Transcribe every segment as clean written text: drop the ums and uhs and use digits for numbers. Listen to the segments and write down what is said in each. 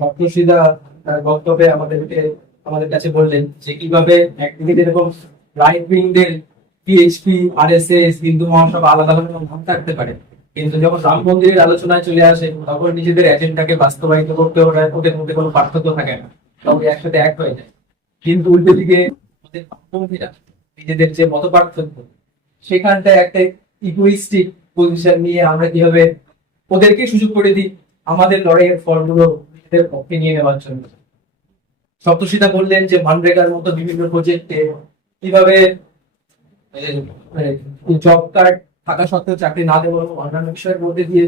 সপ্তর্ষিদা তার বক্তব্যে আমাদের কাছে বললেন যে কিভাবে একদিকে যেরকম রাইট উইংদের পিএইচপি আরএসএস হিন্দু মহাসভা আলাদা আলাদা ভাব থাকতে পারে, কিন্তু যখন রাম মন্দিরের আলোচনায় চলে আসে তখন নিজেদের এজেন্ডাকে বাস্তবায়িত করতে ওদের মধ্যে কোনো পার্থক্য থাকে না, তবে একসাথে এক হয়ে যায়। কিন্তু উল্টো দিকে আমাদের বামপন্থীরা নিজেদের যে মত পার্থক্য সেখানটায় একটা ইগোইস্টিক পজিশন নিয়ে আমরা কিভাবে ওদেরকে সুযোগ করে দিই আমাদের লড়াইয়ের ফলগুলো নিজেদের পক্ষে নিয়ে নেওয়ার জন্য। সপ্তর্ষিদা বললেন যে মানরেগার মতো বিভিন্ন প্রজেক্টে কিভাবে জব কার্ড থাকা সত্ত্বেও চাকরি না দেওয়া অন্যান্য বিষয়ের মধ্যে দিয়ে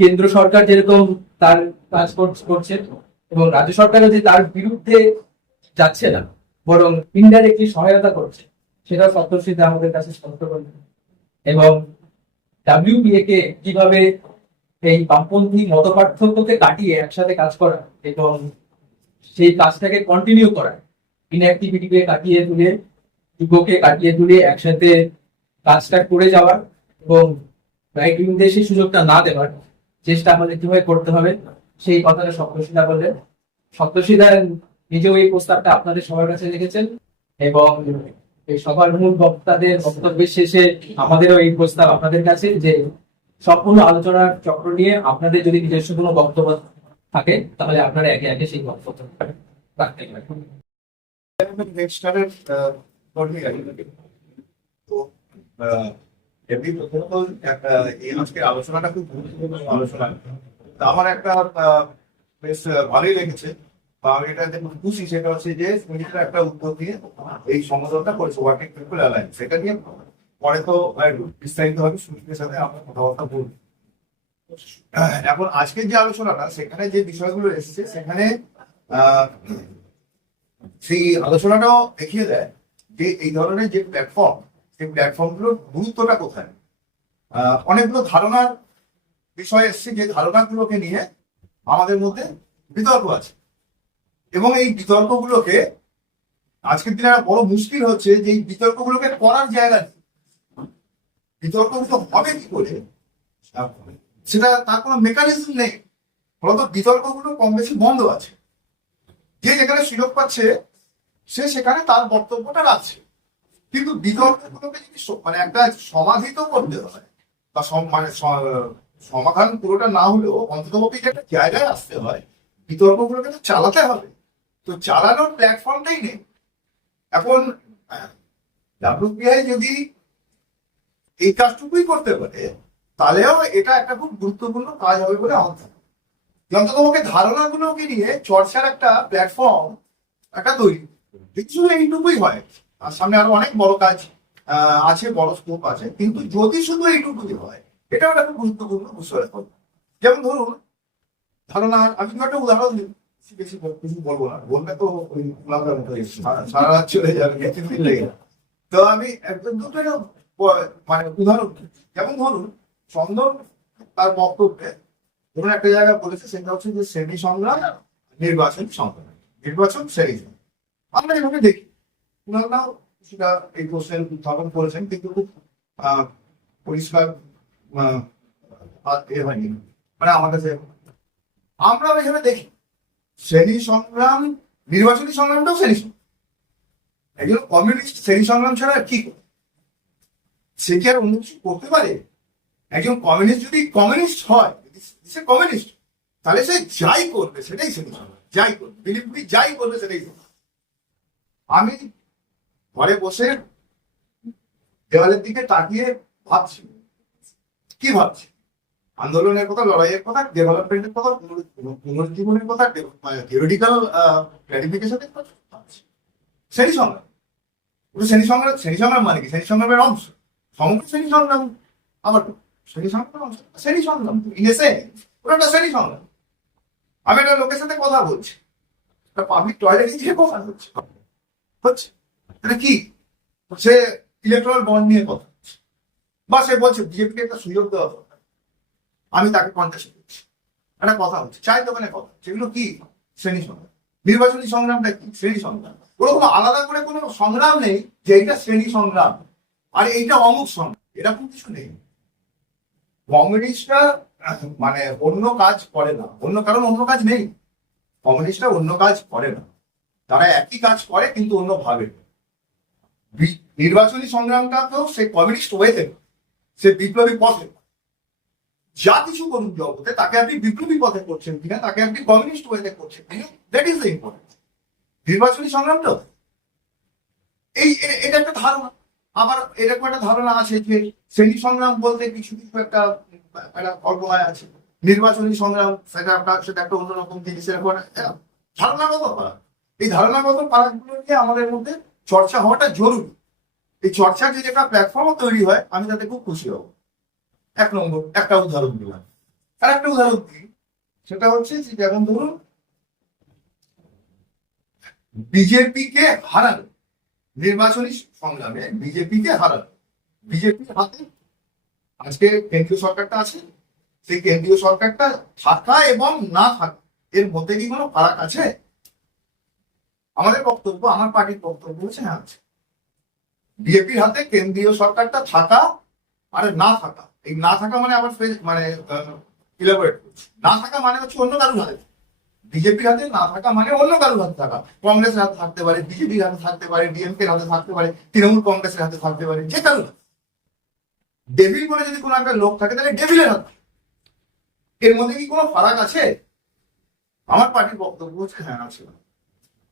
কেন্দ্র সরকার যেরকম তার কাজ করছে এবং রাজ্য সরকারও যে তার বিরুদ্ধে যাচ্ছে না বরং ইনডাইরেক্টলি সহায়তা করছে, সেটা সপ্তর্ষিদা আমাদের কাছে স্পষ্ট করলেন। এবং ডাব্লিউবিএ কে কিভাবে এই বামপন্থী মত পার্থক্যকে কাটিয়ে একসাথে কাজ করা এবং সেই কাজটাকে কন্টিনিউ করা, ইনঅ্যাক্টিভিটিকে কাটিয়ে তুলে যুগকে কাটিয়ে তুলে একসাথে কাজটা করে যাওয়ার এবং রাইট উইংদের সেই সুযোগটা না দেওয়ার চেষ্টা আমাদের কিভাবে করতে হবে সেই কথাটা সপ্তর্ষিদা বললেন। সপ্তর্ষিদা নিজেও এই প্রস্তাবটা আপনাদের সবার কাছে রেখেছেন এবং এই সবার মূল বক্তাদের বক্তব্যের শেষে আমাদেরও এই প্রস্তাব আপনাদের কাছে যে সম্পূর্ণ আলোচনার চক্র নিয়ে আপনাদের যদি নিজস্ব কোনো বক্তব্য থাকে তাহলে আপনারা একে একে সেই বক্তব্য রাখতে পারেন। এমনি প্রথমত এই আজকের আলোচনাটা খুব গুরুত্বপূর্ণ আলোচনা। আমার একটা বেশ ভালোই লেগেছে বা আমি এটা দেখুন খুশি, সেটা হচ্ছে যে মিনিস্টার একটা উদ্যোগ নিয়ে এই সংগঠনটা করেছে ওয়ার্কিং পিপল অ্যালায়েন্স। সেটা নিয়ে পরে তো বিস্তারিত ভাবে সুনীলের সাথে আমরা কথাবার্তা বলবো। এখন আজকের যে আলোচনাটা সেখানে যে বিষয়গুলো এসেছে সেখানে সেই আলোচনাটাও দেখিয়ে দেয় যে এই ধরনের যে প্ল্যাটফর্ম সেই প্ল্যাটফর্মগুলোর গুরুত্বটা কোথায়। অনেকগুলো ধারণার বিষয় এসছে যে ধারণাগুলোকে নিয়ে আমাদের মধ্যে বিতর্ক আছে এবং এই বিতর্কগুলোকে আজকের দিনে একটা বড় মুশকিল হচ্ছে যে এই বিতর্কগুলোকে করার জায়গা নেই। বিতর্কগুলো হবে কি করে সেটা তার কোনো মেকানিজম নেই, ফলত বিতর্কগুলো কম বেশি বন্ধ আছে। যে যেখানে সুযোগ পাচ্ছে সে সেখানে তার বক্তব্যটা রাখছে, কিন্তু বিতর্কগুলোকে যদি মানে একটা সমাধিত করতে হয় বা মানে সমাধান পুরোটা না হলেও অন্ততপক্ষে যে একটা জায়গায় আসতে হয়, বিতর্কগুলোকে তো চালাতে হবে, তো চালানোর প্ল্যাটফর্মটাই নেই। এখন ডাব্লিউপিআই যদি এই কাজটুকুই করতে পারে তাহলেও এটা একটা খুব গুরুত্বপূর্ণ কাজ হবে বলে আমার ধারণা। অন্ততপক্ষে ধারণাগুলোকে নিয়ে চর্চার একটা প্ল্যাটফর্ম একটা তৈরি, শুধু এইটুকুই হয়। আর সামনে আরো অনেক বড় কাজ আছে, বড় স্কোপ আছে, কিন্তু যদি শুধু এইটুকুই হয় এটাও একটা খুব গুরুত্বপূর্ণ বিষয়। যেমন ধরুন ধারণা, আমি একটা উদাহরণ দিই, বেশি কিছু বলবো না, বললে তো ওই সারা রাত চলে যাবে, তো আমি একদম দুটো মানে উদাহরণ, যেমন ধরুন চন্দন তার বক্তব্যে ধরুন একটা জায়গায় বলেছে, সেটা হচ্ছে যে শ্রেণী সংগ্রাম নির্বাচন সংগ্রাম, নির্বাচন শ্রেণী সংগ্রাম। আমরা এভাবে দেখি ওনারাও সেটা এই কোশ্চেন উত্থাপন করেছেন, কিন্তু খুব পরিষ্কার এ হয়নি, মানে আমার কাছে আমরা এভাবে দেখি শ্রেণী সংগ্রাম নির্বাচনী সংগ্রামটাও শ্রেণী সংগ্রাম। একজন কমিউনিস্ট শ্রেণী সংগ্রাম ছাড়া কি করে? সে কি আর অন্য কিছু করতে পারে? একজন কমিউনিস্ট যদি কমিউনিস্ট হয়, সে কমিউনিস্ট, তাহলে সে যাই করবে সেটাই শ্রেণী সংগ্রাম, যাই করবে বিলিপি যাই করবে সেটাই। আমি ঘরে বসে দেওয়ালের দিকে তাকিয়ে ভাবছি, কি ভাবছি? আন্দোলনের কথা, লড়াইয়ের কথা, ডেভেলপমেন্টের কথা, পুনর্জীবনের কথা, থিওরিটিক্যাল ক্লারিফিকেশনের কথা ভাবছি। শ্রেণী সংগ্রাম, শ্রেণী সংগ্রাম, শ্রেণী সংগ্রাম মানে কি? শ্রেণী সংগ্রামের অংশ, সমগ্র শ্রেণী সংগ্রাম। আবার শ্রেণী সংগ্রামের অংশ, শ্রেণী সংগ্রাম ওটা একটা শ্রেণী সংগ্রাম। আমি একটা লোকের সাথে কথা বলছি, একটা পাবলিক টয়লেটে গিয়ে কথা হচ্ছে, এটা কি? সে ইলেকট্রাল বন্ড নিয়ে কথা হচ্ছে, বা সে বলছে বিজেপিকে একটা সুযোগ দেওয়া দরকার, আমি তাকে কন্টেস্ট করছি, একটা কথা হচ্ছে, চায়ের দোকানে কথা, সেগুলো কি? শ্রেণী সংগ্রাম। নির্বাচনী সংগ্রামটা কি? শ্রেণী সংগ্রাম। ওরকম আলাদা করে কোনো সংগ্রাম নেই যে এইটা শ্রেণী সংগ্রাম আর এইটা অমুক সংগ্রাম, এরকম কিছু নেই। কমিউনিস্টরা মানে অন্য কাজ করে না, অন্য কারণ অন্য কাজ নেই। কমিউনিস্টরা অন্য কাজ করে না, তারা একই কাজ করে কিন্তু অন্য ভাবে। নির্বাচনী সংগ্রামটাকেও সে কমিউনিস্ট ওয়েতে, সে বিপ্লবী পথে, যা কিছু করুন জগতে তাকে আপনি বিপ্লবী পথে করছেন কিনা, তাকে আপনি কমিউনিস্ট ওয়েতে করছেন কিনা, দ্যাট ইজ দ্য ইম্পর্টেন্ট। নির্বাচনী সংগ্রামটা এটা একটা ধারণা। আবার এরকম একটা ধারণা আছে যে শ্রেণী সংগ্রাম বলতে কিছু কিছু একটা কল্পনায় আছে, নির্বাচনী সংগ্রাম সেটা একটা অন্যরকম জিনিস, এরকম একটা ধারণাগত পারা। এই ধারণাগত পারাগুলো নিয়ে আমাদের মধ্যে চর্চা হওয়াটা জরুরি। এই চর্চার যে একটা প্ল্যাটফর্ম তৈরি হয়, আমি তাতে খুব খুশি হব। এক নম্বর, একটা উদাহরণ দিলাম। আর একটা উদাহরণ দিই, সেটা হচ্ছে যে যেমন ধরুন বিজেপিকে হারানো, নির্বাচনী সংগ্রামে বিজেপিকে হারানো, বিজেপির হাতে আজকে কেন্দ্রীয় সরকারটা আছে, সেই কেন্দ্রীয় সরকারটা থাকা এবং না থাকা এর মধ্যে কি কোনো ফারাক আছে? আমাদের বক্তব্য, আমার পার্টির বক্তব্য হচ্ছে হ্যাঁ আছে। বিজেপির হাতে কেন্দ্রীয় সরকারটা থাকা আর না থাকা, এই না থাকা মানে আমার মানে ইলাবোরেট করছি, না থাকা মানে হচ্ছে অন্য কারোর হাতে। বিজেপির হাতে না থাকা মানে অন্য কারোর হাতে থাকা, কংগ্রেসের হাতে থাকতে পারে, বিজেপির হাতে থাকতে পারে, ডিএমকে হাতে থাকতে পারে, তৃণমূল কংগ্রেসের হাতে থাকতে পারে, যে কারোর হাতে। ডেভিল বলে যদি কোনো একটা লোক থাকে তাহলে ডেভিলের হাতে। এর মধ্যে কি কোনো ফারাক আছে? আমার পার্টির বক্তব্য হচ্ছে হ্যাঁ আছে।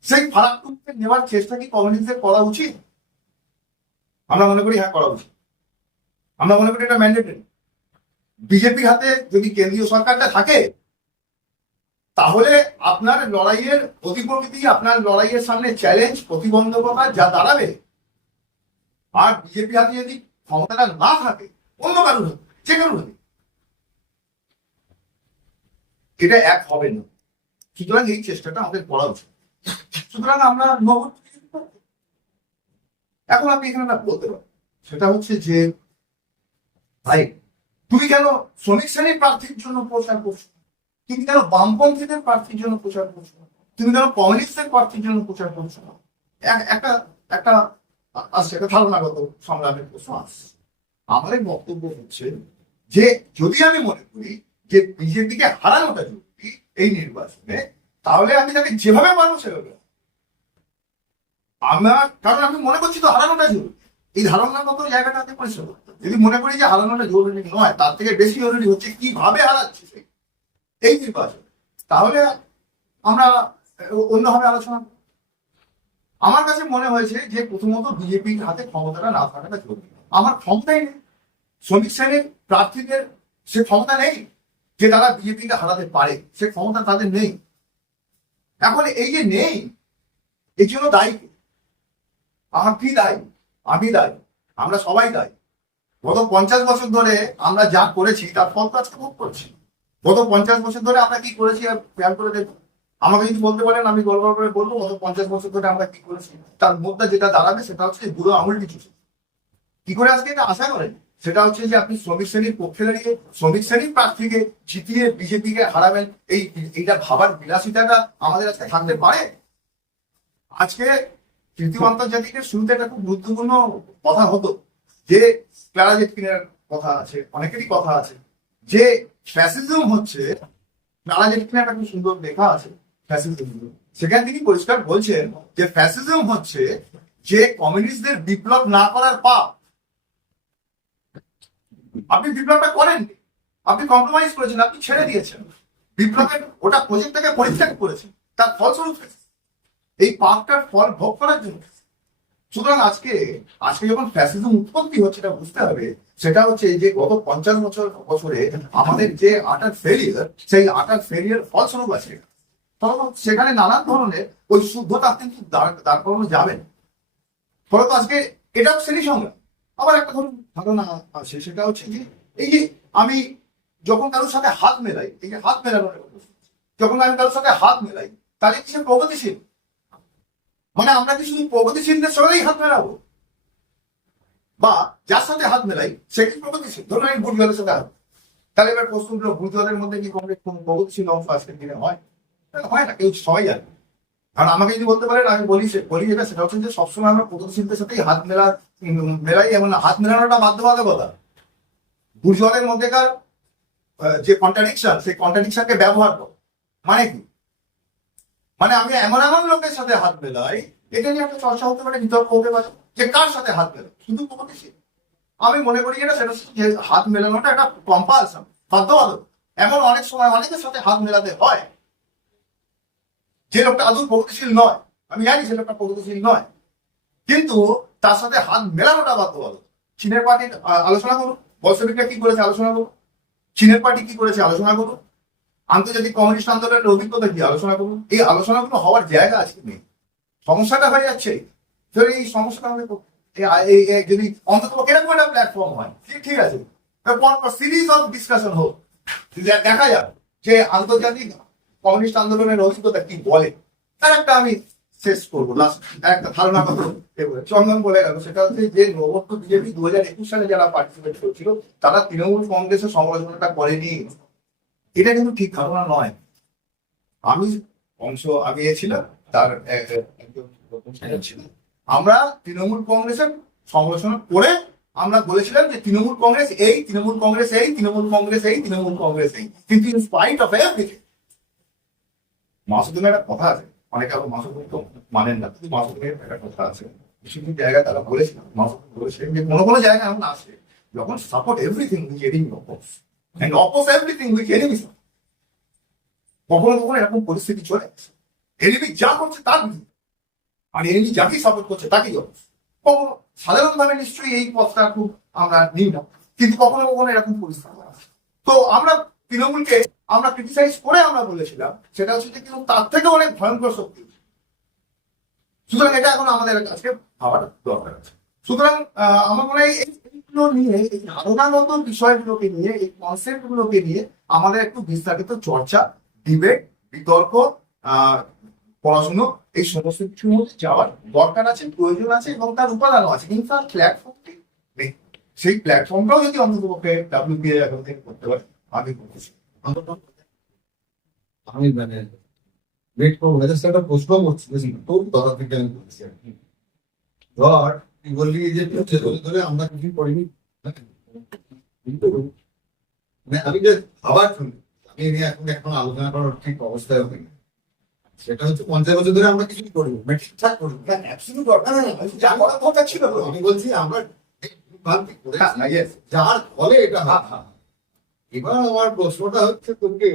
সেই ফারাকটুকুকে নেওয়ার চেষ্টা কি কমিউনিস্টদের করা উচিত? আমরা মনে করি হ্যাঁ করা উচিত। আমরা মনে করি এটা ম্যান্ডেটরি। বিজেপির হাতে যদি কেন্দ্রীয় সরকারটা থাকে, তাহলে আপনার লড়াইয়ের প্রতিপ্রকৃতি, আপনার লড়াইয়ের সামনে চ্যালেঞ্জ, প্রতিবন্ধকতা যা দাঁড়াবে, আর বিজেপির হাতে যদি ক্ষমতাটা না থাকে, অন্য কারোর হাতে, যে কারোর হাতে, এটা এক হবে না। সুতরাং এই চেষ্টাটা আমাদের করা উচিত। সুতরাং আমরা এখন আপনি এখানে না বলতে পারেন, সেটা হচ্ছে যে ভাই তুমি কেন শ্রমিক শ্রেণীর প্রার্থীর জন্য প্রচার করছো, তুমি কেন বামপন্থীদের প্রার্থীর জন্য প্রচার করছো, তুমি কেন কমিউনিস্টের প্রার্থীর জন্য প্রচার করছো না? একটা একটা আসছে, একটা ধারণাগত সংগ্রামের প্রশ্ন আসছে। আমাদের বক্তব্য হচ্ছে যে যদি আমি মনে করি যে বিজেপিকে হারানোটা জরুরি এই নির্বাচনে, তাহলে আমি তাকে যেভাবে পারবো সেভাবে, কারণ আমি মনে করছি তো হারানোটা জরুরি। এই ধারণাগত জায়গাটাতে পরিষ্কার করতে হবে। যদি মনে করি যে হারানোটা জরুরি নয়, তার থেকে বেশি জরুরি হচ্ছে কিভাবে হারাচ্ছে এই নির্বাচন, তাহলে আমরা অন্যভাবে আলোচনা করব। আমার কাছে মনে হয়েছে যে প্রথমত বিজেপির হাতে ক্ষমতাটা না থাকাটা জরুরি। আমার ক্ষমতাই নেই, শ্রমিক শ্রেণীর প্রার্থীদের সে ক্ষমতা নেই যে তারা বিজেপিকে হারাতে পারে, সে ক্ষমতা তাদের নেই। এখন এই যে নেই, এই জন্য দায়ী আমার কি দায়ী? আমি দায়ী, আমরা সবাই দায়ী। গত 50 বছর ধরে আমরা যা করেছি তার ফল তো আজকে ভোগ করছি। গত 50 বছর ধরে আমরা কি করেছি আর খেয়াল করে দেখুন। আমাকে যদি বলতে পারেন আমি গল্প করে বলবো গত 50 বছর ধরে আমরা কি করেছি, তার মধ্যে যেটা দাঁড়াবে সেটা হচ্ছে বুড়ো আঙুলটি চুষে। কি করে আজকে এটা আশা করেন? সেটা হচ্ছে যে আপনি শ্রমিক শ্রেণীর পক্ষে দাঁড়িয়ে শ্রমিক শ্রেণীর প্রার্থীকে জিতিয়ে বিজেপিকে হারাবেন, এইটা ভাবার বিলাসিতাটা আমাদের আজকে থাকতে পারে? আজকে তৃতীয় আন্তর্জাতিকের শুরুতে একটা খুব গুরুত্বপূর্ণ কথা হতো যে ক্লারা জেটকিনের কথা আছে, অনেকেরই কথা আছে যে ফ্যাসিজম হচ্ছে, ক্লারা জেটকিনের একটা খুব সুন্দর লেখা আছে ফ্যাসিজম, সেখানে তিনি পরিষ্কার বলছেন যে ফ্যাসিজম হচ্ছে যে কমিউনিস্টদের বিপ্লব না করার পাপ। আপনি বিপ্লবটা করেননি, আপনি কম্প্রোমাইজ করেছেন, আপনি ছেড়ে দিয়েছেন বিপ্লবের ওটা প্রজেক্টটাকে পরিত্যাগ করেছেন, তার ফলস্বরূপ এই পাপটার ফল ভোগ করার জন্য। সুতরাং আজকে যখন ফ্যাসিজম উৎপত্তি হচ্ছে এটা বুঝতে হবে, সেটা হচ্ছে যে গত 50 বছরে আমাদের যে আটার ফেলিয়ার, সেই আটার ফেলিয়ার ফলস্বরূপ আছে। তখন সেখানে নানান ধরনের ওই শুদ্ধতা কিন্তু দাঁড় করানো যাবে না। ফলত আজকে এটাও শ্রেণী সংগ্রাম। আবার একটা ধারণা আছে, সেটা হচ্ছে যে এই যে আমি যখন কারোর সাথে হাত মেলাই, এই যে হাত মেলানোর, যখন আমি কারোর সাথে হাত মেলাই তাহলে কি সে প্রগতিশীল? মানে আমরা কি শুধু প্রগতিশীলদের সঙ্গেই হাত মেলাবো, বা যার সাথে হাত মেলাই সে কি প্রগতিশীল? ধরুন আমি বুর্জুয়াদের সাথে হাত, তাহলে এবার প্রশ্ন উঠলো বুর্জুয়াদের মধ্যে কি প্রগতিশীল অংশ আজকের দিনে হয়? হয় না, কেউ সবাই জানে। কারণ আমাকে যদি বলতে পারেন আমি বলি যেটা সেটা হচ্ছে যে সবসময় আমরা প্রগতিশীলদের সাথেই হাত মেলাই, এমন হাত মেলানোটা বাধ্যবাধকতা। বুর্জুয়াদের মধ্যেকার যে কন্ট্রাডিকশন, সেই কন্ট্রাডিকশনকে ব্যবহার করো মানে কি? মানে আমি এমন এমন লোকের সাথে হাত মেলাই, এটা নিয়ে একটা চর্চা হতে পারে, বিতর্ক হতে পারে যে কার সাথে হাত মেলাই, শুধু প্রগতিশীল। আমি মনে করি যেটা সেটা হচ্ছে যে হাত মেলানোটা একটা কম্পালশন, বাধ্যবাধক। এখন অনেক সময় অনেকের সাথে হাত মেলাতে হয়, যে লোকটা আদৌ প্রগতিশীল নয়, আমি জানি সে লোকটা প্রগতিশীল নয়, কিন্তু তার সাথে হাত মেলানোটা বাধ্যবাধক। চীনের পার্টির আলোচনা করুন, বলসেভিকরা কি করেছে আলোচনা করুন, চীনের পার্টি কি করেছে আলোচনা করুন, আন্তর্জাতিক কমিউনিস্ট আন্দোলনের অভিজ্ঞতা কি আলোচনা করুন। এই আলোচনাগুলো হওয়ার জায়গা আছে নেই, সমস্যাটা হয়ে যাচ্ছে। তো এই সমস্যাটা আমাদের যদি অন্তত এরকম একটা প্ল্যাটফর্ম হয়, ঠিক আছে, সিরিজ অফ ডিসকাশন হোক, দেখা যাক যে আন্তর্জাতিক কমিউনিস্ট আন্দোলনের অভিজ্ঞতা কি বলে। তার একটা আমি শেষ করবো, লাস্ট একটা ধারণা কথা চন্দন বলে গেল, সেটা হচ্ছে যে নবত্ব বিজেপি 2021 সালে যারা পার্টিসিপেট করছিল তারা তৃণমূল কংগ্রেসের সমালোচনাটা করেনি, এটা কিন্তু ঠিক ধারণা নয়। আমি আমি ছিলাম তার একজন ছিল, আমরা তৃণমূল কংগ্রেসের সমালোচনা করে আমরা বলেছিলাম যে তৃণমূল কংগ্রেস এই, তৃণমূল কংগ্রেস এই, তৃণমূল কংগ্রেস এই, তৃণমূল কংগ্রেস এই, কিন্তু ইন স্পাইট অফ এভরিথিং। মাসুদের একটা কথা আছে, অনেকে আবার মাসুদ তো মানেন না, কিন্তু মাসুদের একটা কথা আছে, কিছু কিছু জায়গায় তারা বলেছিলেন, মাসুদ বলেছিলেন যে কোনো কোনো জায়গায় এমন আছে যখন support everything which enemy oppose and oppose everything which enemy support. কখনো কখনো এরকম পরিস্থিতি চলে আসে, এনিমি যা করছে তার বিরুদ্ধে, আর এনিমি যাকেই সাপোর্ট করছে তাকেই অপোজ। কখনো সাধারণভাবে নিশ্চয়ই এই পথটা খুব আমরা নিই না, কিন্তু কখনো কখনো এরকম পরিস্থিতি আসে। তো আমরা তৃণমূলকে আমরা ক্রিটিসাইজ করে আমরা বলেছিলাম সেটা হচ্ছে যে কিন্তু তার থেকে অনেক ভয়ঙ্কর শক্তি। সুতরাং এটা এখন আমাদের কাছে ভাবার দরকার আছে। সুতরাং আমার মনে হয় এইগুলো নিয়ে, এই ধারণাগত বিষয়গুলোকে নিয়ে, এই কনসেপ্ট গুলোকে নিয়ে আমাদের একটু বিস্তারিত চর্চা, ডিবেট, বিতর্ক, পড়াশুনো, এই সমস্ত কিছুর মধ্যে যাওয়ার দরকার আছে, প্রয়োজন আছে, এবং তার উপাদানও আছে, কিন্তু তার প্ল্যাটফর্মটি নেই। সেই প্ল্যাটফর্মটাও যদি অন্ততপক্ষে WPA এখন থেকে করতে পারে, আমি বলতেছি। আমি মানে ওয়েট করবো, মেজাজটা একটা প্রশ্ন করছি, তোর কথা থেকে আমি বলছি আর কি। ধর তুই বললি যে ধরে ধরে আমরা কিছু করিনি, কিন্তু মানে আমি যে আবার শুনি, আমি নিয়ে এখন আলোচনা করার ঠিক অবস্থায় হয়নি। সেটা হচ্ছে 50 বছর ধরে আমরা কিছুই করিনি, মানে ঠিকঠাক করিনি। অ্যাবসলিউট দরকার নেই, যা করার কথা ছিল আমি বলছি আমরা ভ্রান্তি করেছি, যার ফলে এটা হয়। এবার আমার প্রশ্নটা হচ্ছে তোকে,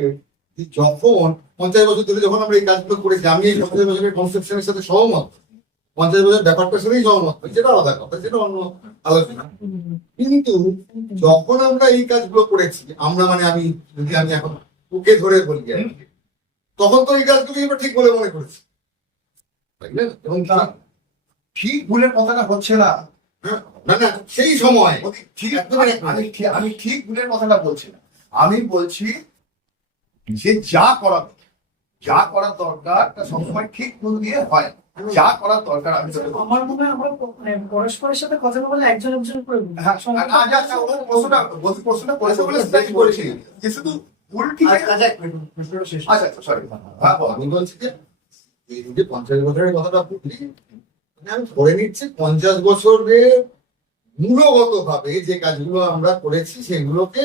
যে যখন 50 বছর ধরে যখন আমরা এই কাজগুলো করেছি, আমি এই 50 বছরের কনসেপশনের সাথে সহমত, 50 বছর ব্যাপারটার সাথেই সহমত, সেটা আলাদা কথা, সেটা অন্য আলোচনা। কিন্তু যখন আমরা এই কাজগুলো করেছি, আমরা মানে আমি যদি আমি এখন ওকে ধরে বলি আর কি, তখন তো এই কাজগুলো আমরা ঠিক বলে মনে করেছি, তাই না? এবং ঠিক ভুলের কথাটা হচ্ছে না, না না সেই সময় ঠিক আমি ঠিক ভুলের কথাটা বলছি না, আমি বলছি যে যা করার দরকার তা সবসময় ঠিক ভুল দিয়ে হয় না। যা করার দরকার আমি আমার মনে হয় আমরা মানে পরস্পরের সাথে কথা বলে একজন একজন করে বলি। হ্যাঁ, প্রশ্নটা করেছে বলে সেটাই করেছি যে শুধু ভুল ঠিক আচ্ছা সরি আমি বলছি যে এই যে 50 বছরের কথাটা বললি, মানে আমি ধরে নিচ্ছি 50 বছরের মূলগত ভাবে যে কাজগুলো আমরা করেছি সেগুলোকে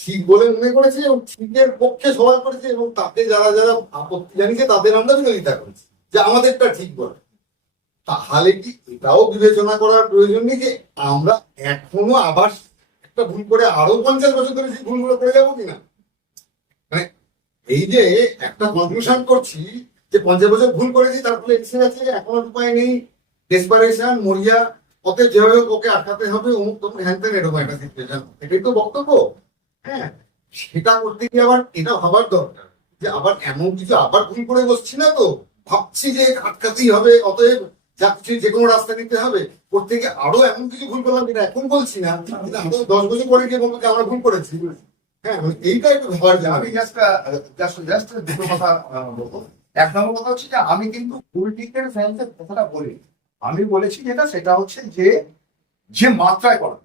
ঠিক বলে মনে করেছি, এবং ঠিকের পক্ষে সবাই করেছে, এবং তাতে যারা যারা আপত্তি জানিয়েছে তাদের আমরা বিরোধিতা করেছি যে আমাদেরটা ঠিক বলে। তাহলে কি এটাও বিবেচনা করার প্রয়োজন নেই যে আমরা এখনো আবার একটা ভুল করে আরো 50 বছর ধরে সেই ভুলগুলো করে যাবো কিনা? মানে এই যে একটা কনক্লুশন করছি যে 50 বছর ভুল করেছি, তারপরে এসে গেছে, এখন আর উপায় নেই, ডেসপারেশন, মরিয়া, অতএব যেভাবে ওকে আটকাতে হবে, অমুক তমুক হ্যান ত্যান, এরকম একটা সিচুয়েশন, এটাই তো বক্তব্য। হ্যাঁ, সেটা করতে গিয়ে আবার এটা ভাবার দরকার যে আবার এমন কিছু আবার ভুল করে বসছি না তো, ভাবছি যে আটকাতেই হবে, অতএব যা কিছু যে কোনো রাস্তা নিতে হবে, করতে গিয়ে আরো এমন কিছু ভুল করলাম যেটা এখন বলছি না, কিন্তু আরো 10 বছর পরে গিয়ে বলবো যে আমরা ভুল করেছি। হ্যাঁ, এইটা একটু ভাবার যে আমি জাস্ট দুটো কথা বলবো। এক নম্বর কথা হচ্ছে যে আমি কিন্তু পলিটিক্যাল সায়েন্সের কথাটা বলি, আমি বলেছি যেটা সেটা হচ্ছে যে মাত্রায় করা।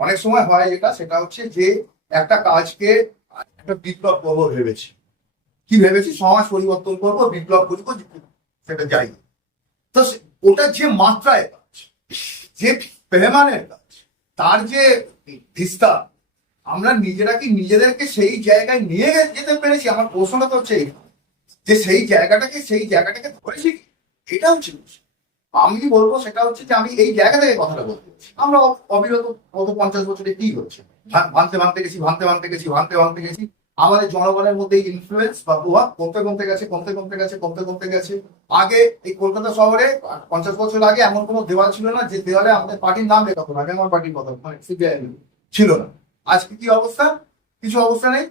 অনেক সময় হয় যেটা সেটা হচ্ছে যে একটা কাজকে একটা বিপ্লব করবো ভেবেছি, কি ভেবেছি, সমাজ পরিবর্তন করবো, বিপ্লব করবো, সেটা যাই। তো ওটা যে মাত্রায় কাজ, যে পেমানের কাজ, তার যে বিস্তার, আমরা নিজেরা কি নিজেদেরকে সেই জায়গায় নিয়ে যেতে পেরেছি? আমার প্রশ্নটা তো হচ্ছে যে সেই জায়গাটাকে ধরেছি কি? এটা হচ্ছে বিষয়। আমি কি বলবো সেটা হচ্ছে যে আমি এই জায়গা থেকে কথাটা বলতে চাচ্ছি। আমরা অবিরত গত 50 বছরে কি হচ্ছে, ভাঙতে গেছি। আমাদের জনগণের মধ্যে ইনফ্লুয়েন্স বা প্রভাব কমতে গেছে। আগে এই কলকাতা শহরে 50 বছর আগে এমন কোনো দেওয়াল ছিল না যে দেওয়ালে আমাদের পার্টির নাম লেখা হতো না। আগে আমার পার্টির কথা মানে সিপিআই ছিল না। আজকে কি অবস্থা? কিছু অবস্থা নেই।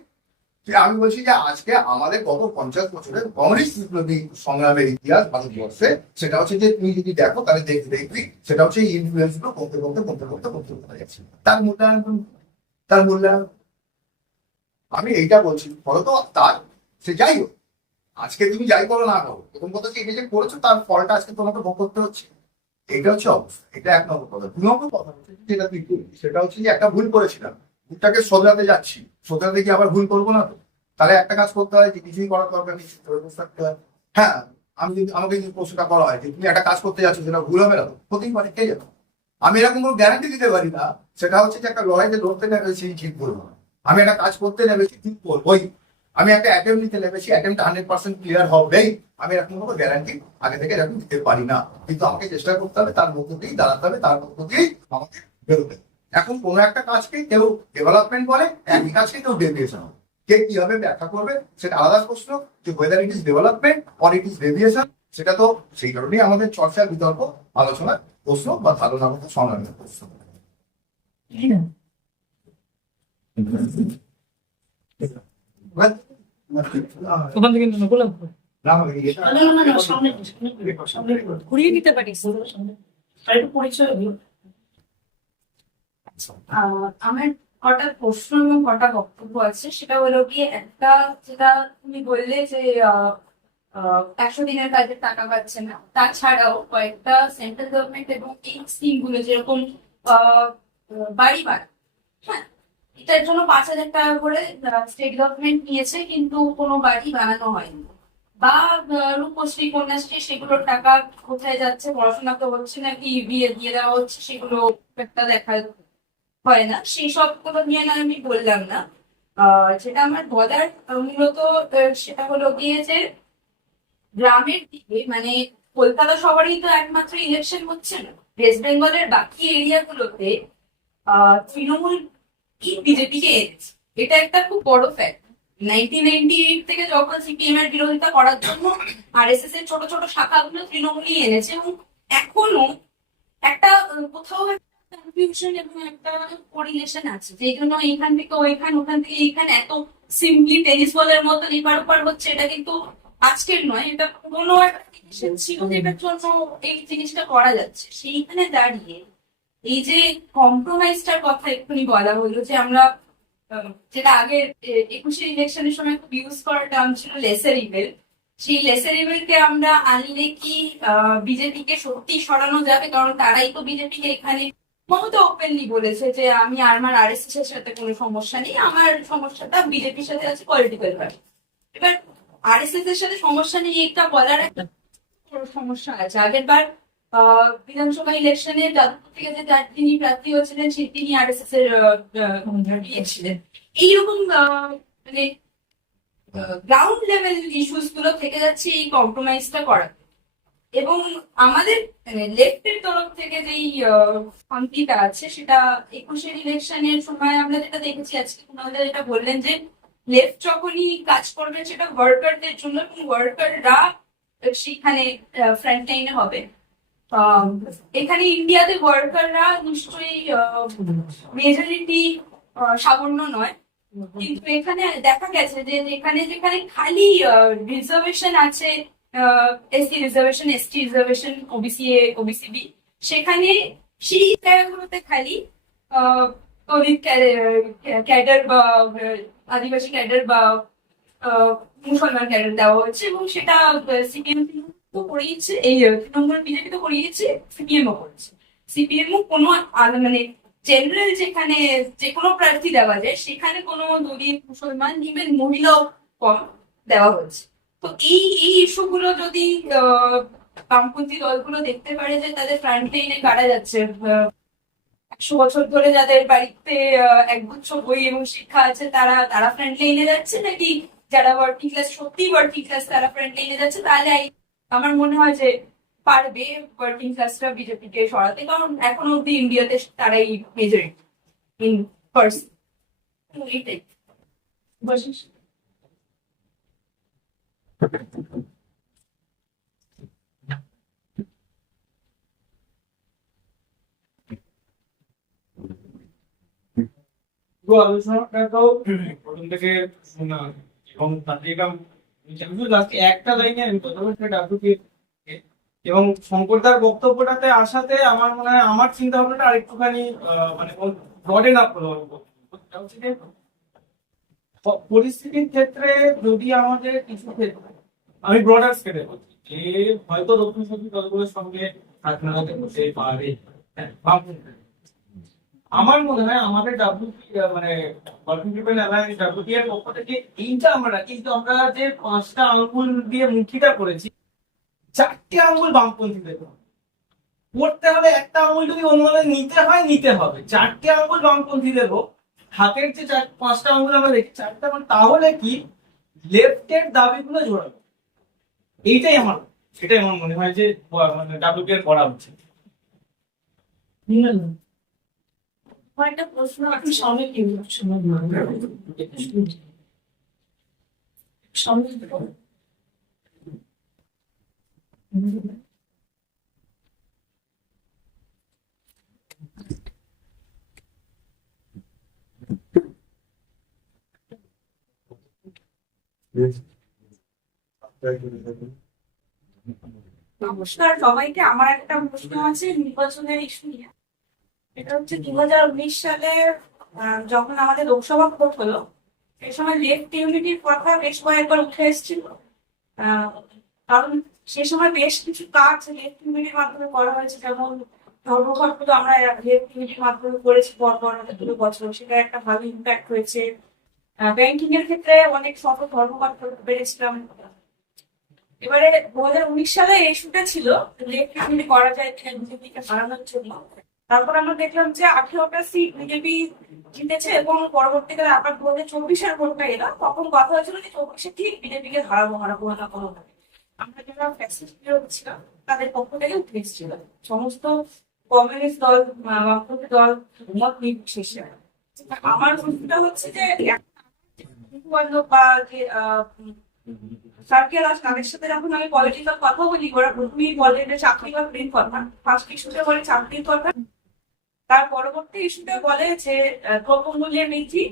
যে আমি বলছি যে আজকে আমাদের গত 50 বছরের কমিউনিস্ট বিপ্লবী সংগ্রামের ইতিহাস ভারতবর্ষে, সেটা হচ্ছে যে তুমি যদি দেখো তাহলে দেখবি সেটা হচ্ছে এই ইনফ্লুয়েন্স গুলো কমতে যাচ্ছে। তার মূল্যায়ন আমি এইটা বলছি ফলত তার সে যাই হোক, আজকে তুমি যাই করো না করো, প্রথম কথা হচ্ছে এটা যে করেছো তার ফলটা আজকে তোমাকে ভোগ করতে হচ্ছে। এটা হচ্ছে অবস্থা। এটা 1 নম্বর কথা। 2 নম্বর কথা হচ্ছে যেটা তুই করবি সেটা হচ্ছে যে একটা ভুল করেছিলাম, ভুলটাকে শোধরাতে যাচ্ছি, শোধরাতে গিয়ে আবার ভুল করবো না তো। তাহলে একটা কাজ করতে হয় যে কিছুই করার দরকার নেই, বসে থাকতে হয়। হ্যাঁ, আমাকে যদি প্রশ্নটা করা হয় যে তুমি একটা কাজ করতে যাচ্ছ সেটা ভুল হবে না তো, হতেই পারে, কে জানো। আমি এরকম কোনো গ্যারান্টি দিতে পারি না। সেটা হচ্ছে যে একটা লড়াইতে লড়তে নেমেছি ঠিক বলবো না, আমি একটা কাজ করতে নেমেছি ঠিক করবোই, আমি একটা অ্যাটেম্প নিতে নেমেছি অ্যাটেম্পটা 100% ক্লিয়ার হবেই, আমি এরকম কোনো গ্যারান্টি আগে থেকে এরকম দিতে পারি না। কিন্তু আমাকে চেষ্টা করতে হবে, তার মধ্য দিয়েই দাঁড়াতে হবে, তার মধ্য দিয়েই আমাকে বেরোতে হবে। এখন কোনো একটা কাজকে কেউ ডেভেলপমেন্ট বলে, একই কাজকে কেউ ডেভিয়েশন, কে কিভাবে ব্যাখ্যা করবে সেটা আলাদা প্রশ্ন। যে weather it is development or it is deviation, সেটা তো সেই কারণেই আমাদের চর্চা, বিতর্ক, আলোচনার প্রশ্ন বা ধারণাগত সংগ্রামের প্রশ্ন। ওখান থেকে বললাম ঘুরিয়ে নিতে পারিস। আর একটু পরিচয় দিও। আমার কটা প্রশ্ন এবং কটা বক্তব্য আছে। সেটা হলো গিয়ে একটা, যেটা তুমি বললে যে 100 দিনের কাজের টাকা পাচ্ছে না, তাছাড়াও কয়েকটা সেন্ট্রাল গভর্নমেন্ট এবং এই স্কিম গুলো যেরকম বাড়ি ভাড়া, হ্যাঁ, এটার জন্য 5,000 টাকা করে স্টেট গভর্নমেন্ট নিয়েছে, কিন্তু কোনো বাড়ি বানানো হয়নি। বা রূপশ্রী, কন্যাশ্রী, সেগুলোর টাকা কোথায় যাচ্ছে, পড়াশোনা তো হচ্ছে না কি বিয়ে দিয়ে দেওয়া হচ্ছে, সেগুলো একটা দেখা হয় না। সেই সবগুলো নিয়ে না আমি বললাম না। যেটা আমার বলার মূলত সেটা হলো গিয়ে যে গ্রামের দিকে, মানে কলকাতা শহরেই তো একমাত্র ইলেকশন হচ্ছে না, ওয়েস্ট বেঙ্গলের বাকি এরিয়াগুলোতে তৃণমূল বিজেপিকে এনেছে। এটা একটা খুব বড় ফ্যাক্ট। 1998 থেকে যখন সিপিএম এর বিরোধিতা করার জন্য আরএসএস এর ছোট ছোট শাখাগুলো তৃণমূলই এনেছে, এবং এখনো একটা কোথাও কনফিউশন এবং একটা কোরিলেশন আছে, যেই জন্য এইখান থেকে ওইখান, ওখান থেকে এইখান এত সিম্পলি টেনিস বলের মতো এপার ওপার হচ্ছে। এটা কিন্তু আজকের নয়, এটা কোনো একটা জিনিসের ছিল যেটার জন্য এই জিনিসটা করা যাচ্ছে। সেইখানে দাঁড়িয়ে এই যে কম্প্রোমাইজটার কথা এক্ষুনি বলা হলো, যে আমরা যেটা আগের 21 ইলেকশনের সময় খুব ইউজ করা টার্ম ছিল লেসার ইভেল, সেই লেসার ইভেলকে আমরা আনলে কি বিজেপিকে সত্যি সরানো যাবে? কারণ তারাই তো বিজেপিকে এখানে, মমতা ওপেনলি বলেছে যে আমি আমার আরএসএস এর সাথে কোনো সমস্যা নেই, আমার সমস্যাটা বিজেপির সাথে আছে পলিটিক্যাল ভাবে। এবার আরএসএস এর সাথে সমস্যা নেই এটা বলার একটা বড় সমস্যা আছে। আগের বার বিধানসভা ইলেকশনে যাদবপুর থেকে যে তিনি প্রার্থী হয়েছিলেন তিনি আরএসএস এর ইয়ে ছিলেন। এইরকম মানে গ্রাউন্ড লেভেল ইস্যুস গুলো থেকে যাচ্ছে এই কম্প্রোমাইজটা করা। এবং আমাদের লেফটের তরফ থেকে যেই শান্তিটা আছে, সেটা 21 ইলেকশনের সময় আমরা যেটা দেখেছি, আজকে কুণাল যেটা বললেন যে লেফট যখনই কাজ করবে সেটা ওয়ার্কারদের জন্য, এবং ওয়ার্কাররা সেখানে ফ্রন্ট লাইনে হবে। এখানে ইন্ডিয়াতে ওয়ার্কাররা নিশ্চয়ই মেজরিটি সামান্য নয়, কিন্তু এখানে দেখা গেছে যে যেখানে যেখানে খালি রিজার্ভেশন আছে, SC reservation, ST reservation, OBC A, OBC B, সেখানে সেই জায়গাগুলোতে খালি দলিত ক্যাডার বা আদিবাসী ক্যাডার বা মুসলমান ক্যাডার দেওয়া হচ্ছে, এবং সেটা সিপিএম তো করিয়েছে, এই তৃণমূল বিজেপি তো করিয়েছে, সিপিএমও করেছে। সিপিএমও কোনো মানে জেনারেল যেখানে যে কোনো প্রার্থী দেওয়া যায়, সেখানে কোনো দলিত, মুসলমান, ইভেন মহিলাও কম দেওয়া হয়েছে। তো এই ইস্যু গুলো যদি বামপন্থী দলগুলো দেখতে পারে যে তাদের ফ্রন্ট লাইনে কারা যাচ্ছে, 100 বছর ধরে যাদের বাড়িতে একগুচ্ছ বই এবং শিক্ষা আছে, তারা ফ্রন্ট লাইনে যাচ্ছে, নাকি যারা ওয়ার্কিং ক্লাস সত্যি ওয়ার্কিং ক্লাস তারা ফ্রন্ট লাইনে যাচ্ছে, তাহলে আমার মনে হয় যে পারবে ওয়ার্কিং ক্লাসটা বিজেপিকে সরাতে, কারণ এখনো অব্দি ইন্ডিয়াতে তারাই মেজরিটি ইন পার্সন। এইটাই বসিস। পুরো আলোচনাটা তো প্রথম থেকে শোনা, এবং তাতে এটা লাস্টে একটা লাইনে আমি কথা বলছি ডাব্লিউপি, এবং শঙ্করদার বক্তব্যটাতে আসাতে আমার মনে হয় আমার চিন্তা ভাবনাটা আরেকটুখানি মানে ব্রডেন আপ হলো। সেটা হচ্ছে যে পরিস্থিতির ক্ষেত্রে যদি আমাদের কিছু ক্ষেত্রে, আমি ব্রডার স্কেলে বলছি যে হয়তো দক্ষিণ শক্তি দলগুলোর সঙ্গে হাত মেলাতে বসে পারে, হ্যাঁ, আমার মনে হয় আমাদের ডাব্লিউপি মানে ওয়ার্কিং পিপল অ্যালায়েন্স ডাব্লিউপি এর পক্ষ থেকে এইটা আমরা, কিন্তু আমরা যে 5টা আঙ্গুল দিয়ে মুঠিটা করেছি, 4টে আঙ্গুল বামপন্থীদের করতে হবে, একটা আঙ্গুল যদি অন্যভাবে নিতে হয় নিতে হবে, 4টে আঙ্গুল বামপন্থীদের হোক, হাতের যে 5টা আঙ্গুল আমরা দেখি 4টা, মানে তাহলে কি লেফটের দাবিগুলো জোড়াবে, এইটাই আমার, সেটাই আমার মনে হয় যে মানে ডাব্লিউপি এর করা উচিত। আমার একটা প্রশ্ন আছে। নমস্কার সবাইকে, আমার একটা প্রশ্ন আছে নির্বাচনের ইস্যু নিয়ে। এটা হচ্ছে 2019 সালে যখন আমাদের লোকসভা ভোট হলো, সেই সময় লেফট ইউনিটির কথা বেশ কয়েকবার উঠে এসেছিল। কারণ সে সময় বেশ কিছু কাজ লেফট ইউনিটির মাধ্যমে করা হয়েছে, যেমন ধর্মঘটগুলো আমরা লেফট ইউনিটির মাধ্যমে করেছি পরপর 2 বছর, সেটা একটা ভালো ইম্প্যাক্ট হয়েছে। ব্যাংকিং এর ক্ষেত্রে অনেক সফল ধর্মঘট পেরেছিলাম। এবারে 2019 সালে এই ইস্যুটা ছিল লেফট ইউনিটি করা যায় কিনা বিজেপিকে হারানোর জন্য। তারপর আমরা দেখলাম যে 18টা সিট বিজেপি জিতেছে, এবং পরবর্তীকালে আবার 2024-এর ভোটটা এলো, তখন কথা হয়েছিল যে 24-এ ঠিক বিজেপিকে হারাবো না কোনোভাবে। আমরা যারা ফ্যাসিস্ট বিরোধী ছিলাম তাদের পক্ষ থেকে উঠে এসেছিল সমস্ত কমিউনিস্ট দল, বামপন্থী দল, মত নির্বিশেষে। আমার প্রশ্নটা হচ্ছে যে বন্ধু-বান্ধব বা যে সার্কেল আছে তাদের সাথে যখন আমি পলিটিক্যাল কথা বলি, ওরা প্রথমেই বলে যে চাকরি বাকরির কথা, ফার্স্ট ইস্যুতে বলে চাকরির কথা, তার পরবর্তী ইস্যুতে বলে যে দ্রব্যমূল্যের বৃদ্ধি,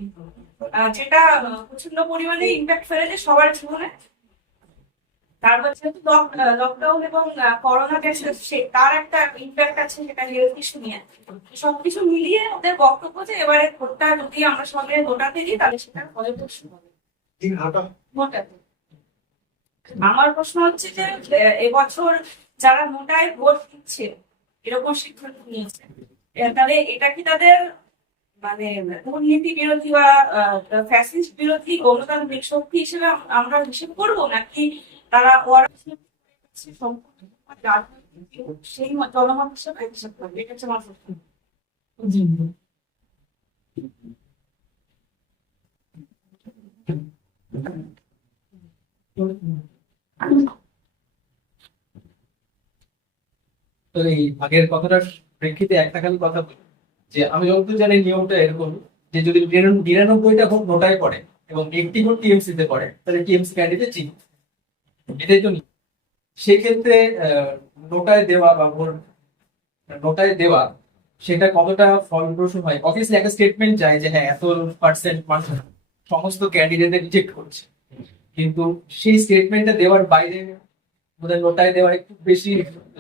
যেটা প্রচন্ড পরিমাণে ইম্প্যাক্ট ফেলেছে সবার জীবনে। তারপর যেহেতু লকডাউন এবং করোনা গেছে, তার একটা ইম্প্যাক্ট আছে, সেটা হেলথ ইস্যু নিয়ে। সবকিছু মিলিয়ে ওদের বক্তব্য যে এবারে ভোটটা যদি আমরা সঙ্গে গোটাতে দিই তাহলে সেটা ফলপ্রসূ হবে। ভোটাতে আমার প্রশ্ন হচ্ছে যে এবছর যারা নোটায় ভোট দিচ্ছে এরকম সিদ্ধান্ত নিয়েছে, তাহলে এটা কি তাদের মানে দুর্নীতি বিরোধী বা ফ্যাসিস্ট বিরোধী গণতান্ত্রিক শক্তি হিসেবে আমরা হিসেব করবো, নাকি তারা সেই জনমত হিসেবে হিসেব করবে? এটা হচ্ছে আমার প্রশ্ন। তো এই আগের কথাটার প্রেক্ষিতে একটা খালি কথা বলি, যে আমি যতদূর জানি নিয়মটা এরকম যে যদি 99টা ভোট নোটায় পড়ে এবং 80 ভোট টিএমসি তে পড়ে, তাহলে টিএমসি ক্যান্ডিডেট জিত। এটাই তো সেক্ষেত্রে নোটায় দেওয়া বা ভোট নোটায় দেওয়া সেটা কতটা ফলপ্রসূ হয়? অবভিয়াসলি একটা স্টেটমেন্ট যায় যে হ্যাঁ এত পার্সেন্ট মানুষ সমস্ত ক্যান্ডিডেটদের রিজেক্ট করছে, কিন্তু সেই স্টেটমেন্টটা দেওয়ার বাইরে বোধহয় নোটায় দেওয়া একটু বেশি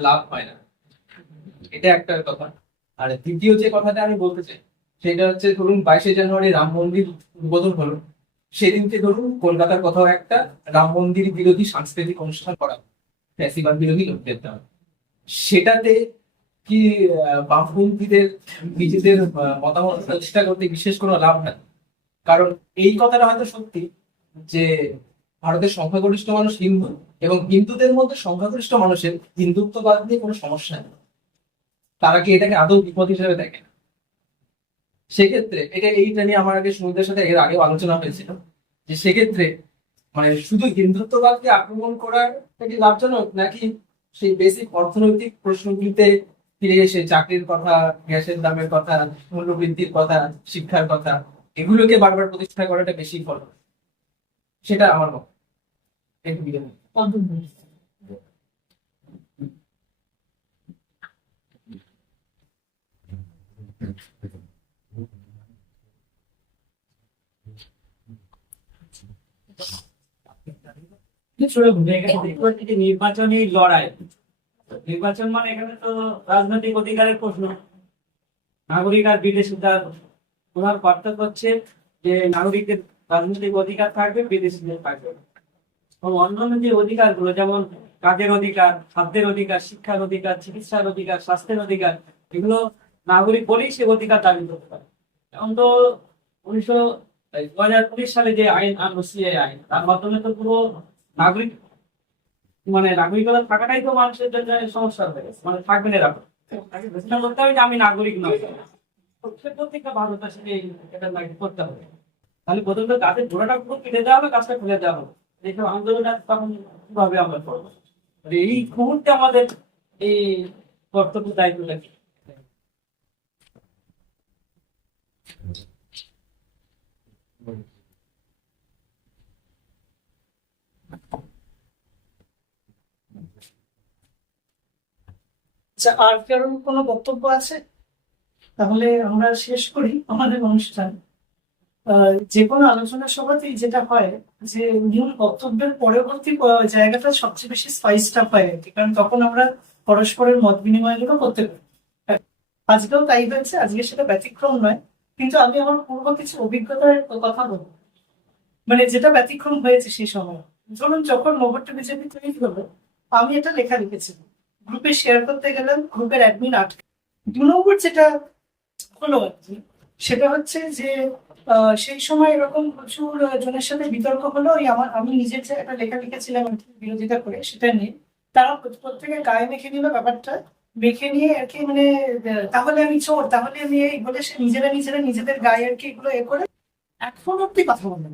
লাভ হয় না, এটা একটা কথা। আর দ্বিতীয় যে কথাটা আমি বলতে চাই সেটা হচ্ছে, ধরুন 22শে জানুয়ারি রাম মন্দির উদ্বোধন হলো, সেদিনকে ধরুন কলকাতার কোথাও একটা রাম মন্দির বিরোধী সাংস্কৃতিক অনুষ্ঠান করা, ফ্যাসিবাদ বিরোধী লোকদের দেওয়া, সেটাতে কি বামপন্থীদের নিজেদের মতামত প্রতিষ্ঠা করতে বিশেষ কোনো লাভ নাই? কারণ এই কথাটা হয়তো সত্যি যে ভারতের সংখ্যাগরিষ্ঠ মানুষ হিন্দু, এবং হিন্দুদের মধ্যে সংখ্যাগরিষ্ঠ মানুষের হিন্দুত্ববাদ নিয়ে কোনো সমস্যা নেই, তারা কি এটাকে আদৌ বিপদ হিসেবে দেখে না। সেক্ষেত্রে এইটা নিয়ে আমার আগে সুমিতের সাথে এর আগেও আলোচনা হয়েছিল যে সেক্ষেত্রে মানে শুধু হিন্দুত্ববাদকে আক্রমণ করার থেকে লাভজনক, নাকি সেই বেসিক অর্থনৈতিক প্রশ্নগুলিতে ফিরে এসে চাকরির কথা, গ্যাসের দামের কথা, মূল্যবৃদ্ধির কথা, শিক্ষার কথা, এগুলোকে বারবার প্রতিষ্ঠা করাটা বেশি ফল? সেটা আমার মত। একটু বিরাম। নির্বাচনী লড়াই, নির্বাচন মানে এখানে তো রাজনৈতিক অধিকারের প্রশ্ন। নাগরিক আর বিদেশিদের ওনার পার্থক্য হচ্ছে যে নাগরিকদের রাজনৈতিক অধিকার থাকবে, বিদেশিদের থাকবে। এবং অন্যান্য যে অধিকারগুলো, যেমন কাজের অধিকার, খাদ্যের অধিকার, শিক্ষার অধিকার, চিকিৎসার অধিকার, স্বাস্থ্যের অধিকার, এগুলো নাগরিক বলেই সে অধিকার দাবি করতে পারে। এখন তো 2019 সালে যে আইন আনলো, সিএ আইন, তার মাধ্যমে তো পুরো নাগরিক মানে নাগরিকতা থাকাটাই তো মানুষের জন্য সমস্যা হয়ে গেছে। মানে থাকবে না এরকম, তাকে ঘোষণা করতে হবে যে আমি নাগরিক নই। প্রত্যেকটা ভারতবাসীকে এটা নাগরিক করতে হবে। তাহলে প্রথমত গাছের গোড়াটা পুরো কেটে দেওয়া হবে, গাছটা ফেলে দেওয়া হবে। এইসব আন্দোলনটা তখন কিভাবে আমরা করবো? এই মুহূর্তে আমাদের এই কর্তব্য দায়িত্ব লাগে। আচ্ছা, আর কারণ কোনো বক্তব্য আছে? তাহলে আমরা শেষ করি আমাদের অনুষ্ঠান। যে কোনো আলোচনা সভাতেই যেটা হয় যে মূল বক্তব্যের পরবর্তী জায়গাটা সবচেয়ে বেশি স্পাইসটা পায় আর কি, কারণ তখন আমরা পরস্পরের মত বিনিময়গুলো করতে পারি। আজকেও তাই হয়েছে, আজকে সেটা ব্যতিক্রম নয়। কিন্তু আমি আমার পূর্ব কিছু অভিজ্ঞতার কথা বলবো, মানে যেটা ব্যতিক্রম হয়েছে সেই সময়। ধরুন যখন মোহরটা বিজেপি তৈরি হলো, আমি এটা লেখা লিখেছিলাম, গ্রুপে শেয়ার করতে গেলাম, গ্রুপের অ্যাডমিন আটকে। 2 নম্বর যেটা হলো আর কি, সেটা হচ্ছে যে সেই সময় এরকম প্রচুর জনের সাথে বিতর্ক হলো। আমি নিজের যে একটা লেখা লিখেছিলাম বিরোধিতা করে সেটা নিয়ে, তারা প্রত্যেকে গায়ে মেখে নিল ব্যাপারটা, মেখে নিয়ে আর কি মানে তাহলে আমি চোর, তাহলে আমি এই বলে সে নিজেরা নিজেদের গায়ে আর কি এগুলো করে এখন অব্দি কথা বলেন,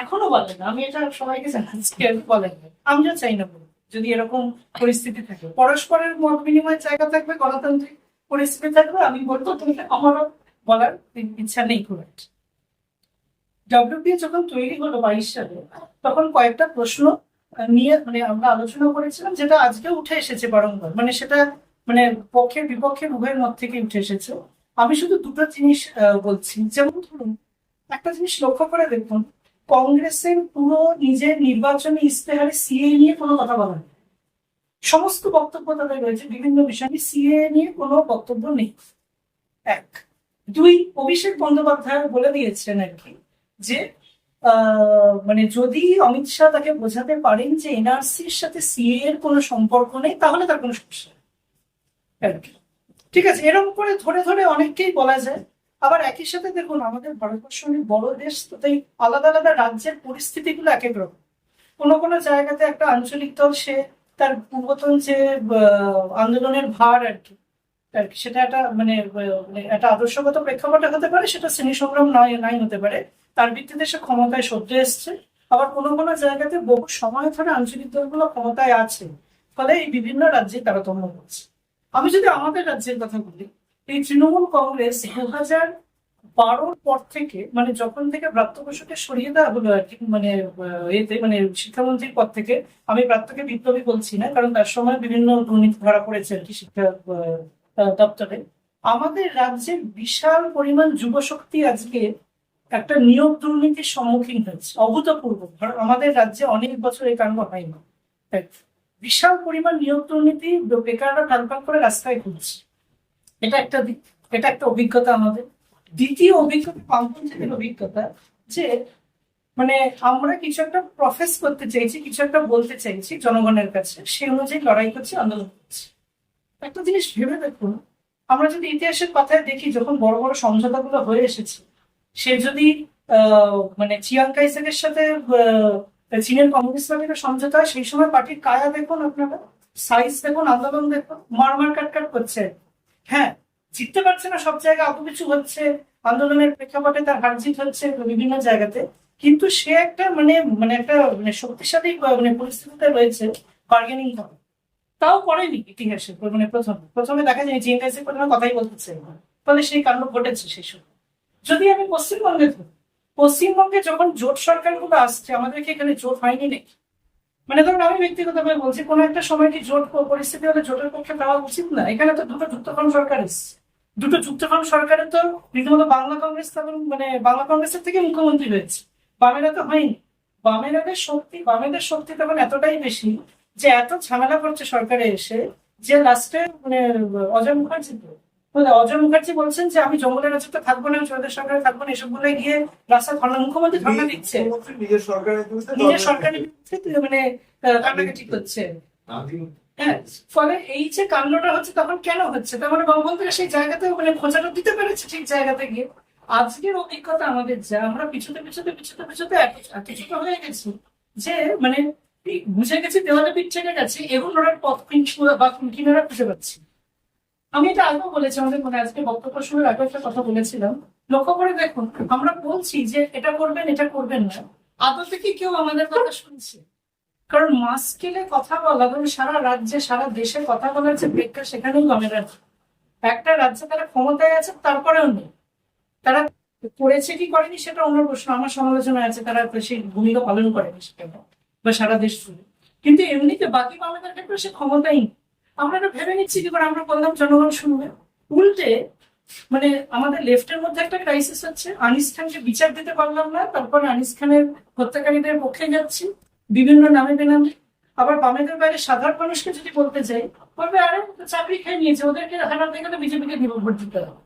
এখনো বলেন। আমি এটা সবাইকে জানাচ্ছি, বলেন আমিও চাই না বলবো। যদি এরকম পরিস্থিতি থাকে, পরস্পরের মত বিনিময়ের জায়গা থাকবে, গণতান্ত্রিক পরিস্থিতি থাকবে, আমি বলবো তুমি আমারও বলার ইচ্ছা নেই খুব একটা। ডব্লিউপিএ যখন তৈরি হলো 22 সালে, তখন কয়েকটা প্রশ্ন নিয়ে মানে আমরা আলোচনা করেছিলাম, যেটা আজকে উঠে এসেছে বারংবার। মানে সেটা মানে পক্ষের বিপক্ষের উভয়ের মত থেকে উঠে এসেছে। আমি শুধু দুটো জিনিস বলছি। যেমন ধরুন একটা জিনিস লক্ষ্য করে দেখুন, কংগ্রেসের পুরো নিজের নির্বাচনী ইস্তেহারে সিএ নিয়ে কোনো কথা বলা নেই। সমস্ত বক্তব্য তাদের রয়েছে বিভিন্ন বিষয়ে, সিএ নিয়ে কোনো বক্তব্য নেই। 1, 2, অভিষেক বন্দ্যোপাধ্যায় বলে দিয়েছেন আর কি যে মানে যদি অমিত শাহ তাকে বোঝাতে পারেন যে এনআরসির সাথে সিএ এর কোনো সম্পর্ক নেই, তাহলে তার কোনো সমস্যা নেই আর কি। ঠিক আছে, এরকম করে ধরে ধরে অনেককেই বলা যায়। আবার একই সাথে দেখুন, আমাদের ভারতবর্ষ অনেক বড় দেশ, তো তাই আলাদা আলাদা রাজ্যের পরিস্থিতিগুলো এক এক রকম। কোনো কোনো জায়গাতে একটা আঞ্চলিক দল সে তার পূর্বতন যে আন্দোলনের ভার আর কি সেটা একটা মানে একটা আদর্শগত প্রেক্ষাপটে হতে পারে, সেটা শ্রেণী সংগ্রাম নাই হতে পারে, তার ভিত্তিতে সে ক্ষমতায় সরে এসছে। আবার কোনো কোনো জায়গাতে বহু সময় ধরে আঞ্চলিক দলগুলো ক্ষমতায় আছে, ফলে এই বিভিন্ন রাজ্যে তারতম্য হচ্ছে। আমি যদি আমাদের রাজ্যের কথা বলি, এই তৃণমূল কংগ্রেস 2012 পর থেকে, মানে যখন থেকে ব্রাত্য বসুকে সরিয়ে দেওয়া হলো আর কি, মানে এতে মানে শিক্ষামন্ত্রীর পদ থেকে, আমি ব্রাত্যকে বিপ্লবী বলছি না, কারণ তার সময় বিভিন্ন দুর্নীতি ধরা পড়েছে আর কি শিক্ষা দপ্তরে। আমাদের রাজ্যের বিশাল পরিমাণ যুবশক্তি আজকে একটা নিয়োগ দুর্নীতির সম্মুখীন হয়েছে, অভূতপূর্ব। আমাদের রাজ্যে অনেক বছর এই কাণ্ড হয়নি। বিশাল পরিমাণ নিয়োগ দুর্নীতি, বেকাররা টালপাল করে রাস্তায় ঘুরছে। এটা একটা দিক, এটা একটা অভিজ্ঞতা আমাদের। দ্বিতীয় অভিজ্ঞতা বামপন্থীদের অভিজ্ঞতা, যে মানে আমরা কিছু একটা প্রফেস করতে চাইছি, কিছু একটা বলতে চাইছি জনগণের কাছে, সেই অনুযায়ী লড়াই করছি, আন্দোলন করছি। একটা জিনিস ভেবে দেখুন, আমরা যদি ইতিহাসের পাতায় দেখি, যখন বড় বড় সমঝোতাগুলো হয়ে এসেছে, সে যদি মানে চিয়াং কাইসেকের সাথে চীনের কমিউনিস্ট পার্টির সমঝোতা হয়, সেই সময় পার্টির কায়া দেখুন, আপনারা সাইজ দেখুন, আন্দোলন দেখুন, মারমার কাটকাট করছে। হ্যাঁ, জিততে পারছে না সব জায়গায়, আবু কিছু হচ্ছে, আন্দোলনের প্রেক্ষাপটে তার হার জিত হচ্ছে বিভিন্ন জায়গাতে, কিন্তু সে একটা একটা শক্তিশালী পরিস্থিতিতে রয়েছে বার্গেনিং করে। তাও করেনি ইতিহাসে, প্রথমে দেখা যায় যে ইংরেজি কোনো কথাই বলতেছে না। ফলে সেই কাণ্ড ঘটেছে সেই সময়। যদি আমি পশ্চিমবঙ্গে ধরি, পশ্চিমবঙ্গে যখন জোট সরকারগুলো আসছে, আমাদেরকে এখানে জোট হয়নি নাকি? ধরুন আমি ব্যক্তিগতভাবে বলছি, কোনো একটা সময় কি জোট পরিস্থিতি হলে জোটের পক্ষে দেওয়া উচিত না? এখানে তো দুটো যুক্তফ্রন্ট সরকার এসছে, দুটো যুক্তফ্রন্ট সরকারের তো রীতিমতো বাংলা কংগ্রেস তখন বাংলা কংগ্রেসের থেকে মুখ্যমন্ত্রী হয়েছে, বামেরা তো হয়নি। বামেদের শক্তি তখন এতটাই বেশি যে এত ঝামেলা করছে সরকারে এসে, যে লাস্টে অজয় মুখার্জি বলছেন যে আমি জঙ্গলের রাজ্যতে থাকবো না, আমি সরকারের সরকারে থাকবো না, এসব বলে গিয়ে রাস্তায় মুখ্যমন্ত্রী ধর্ণা দিচ্ছে, নিজের সরকারের বিরুদ্ধে নিজের সরকারের বিরুদ্ধে কান্নাকাটি করছে। হ্যাঁ, ফলে এই যে কাণ্ডটা হচ্ছে তখন কেন হচ্ছে, তার বঙ্গবন্ধুরা সেই জায়গাতে খোঁচাটা দিতে পেরেছে ঠিক জায়গাতে গিয়ে। আজকের অভিজ্ঞতা আমাদের যা, আমরা পিছুতে এত ছোট হয়ে গেছি যে বুঝে গেছি দেওয়ালে পিঠ থেকে গেছে, এগুলো লড়ার পথ বা কিনারা খুঁজে পাচ্ছি। আমি এটা আগেও বলেছি, আমাদের আজকে বক্তব্য শুরু আগে একটা কথা বলেছিলাম, লক্ষ্য করে দেখুন আমরা বলছি যে এটা করবেন না, আদতে কি কেউ আমাদের কথা শুনছে? কারণ মাস স্কেলে কথা বলা, ধরুন সারা রাজ্যে সারা দেশে কথা বলার যে প্রেক্ষা, সেখানেও বামেরা একটা রাজ্যে তারা ক্ষমতায় আছে, তারপরেও নেই। তারা করেছে কি করেনি সেটা অন্য প্রশ্ন, আমার সমালোচনা আছে, তারা সেই ভূমিকা পালন করেনি সেটা বা সারা দেশ জুড়ে। কিন্তু এমনিতে বাকি বামেদের ক্ষেত্রে সে ক্ষমতাই নেই। আমরা এটা ভেবে নিচ্ছি কি করে, আমরা বললাম জনগণ শুনবে। উল্টে আমাদের লেফটের মধ্যে একটা ক্রাইসিস হচ্ছে, আনিস খানকে বিচার দিতে পারলাম না, তারপরে আনিস খানের হত্যাকারীদের পক্ষে যাচ্ছি বিভিন্ন নামে বেনামে। আবার বামেদের বাইরে সাধারণ মানুষকে যদি বলতে চাই, বলবে আরে চাকরি খেয়ে নিয়েছে, ওদেরকে হারাতে গেলে বিজেপিকে দিব ভোট দিতে হবে।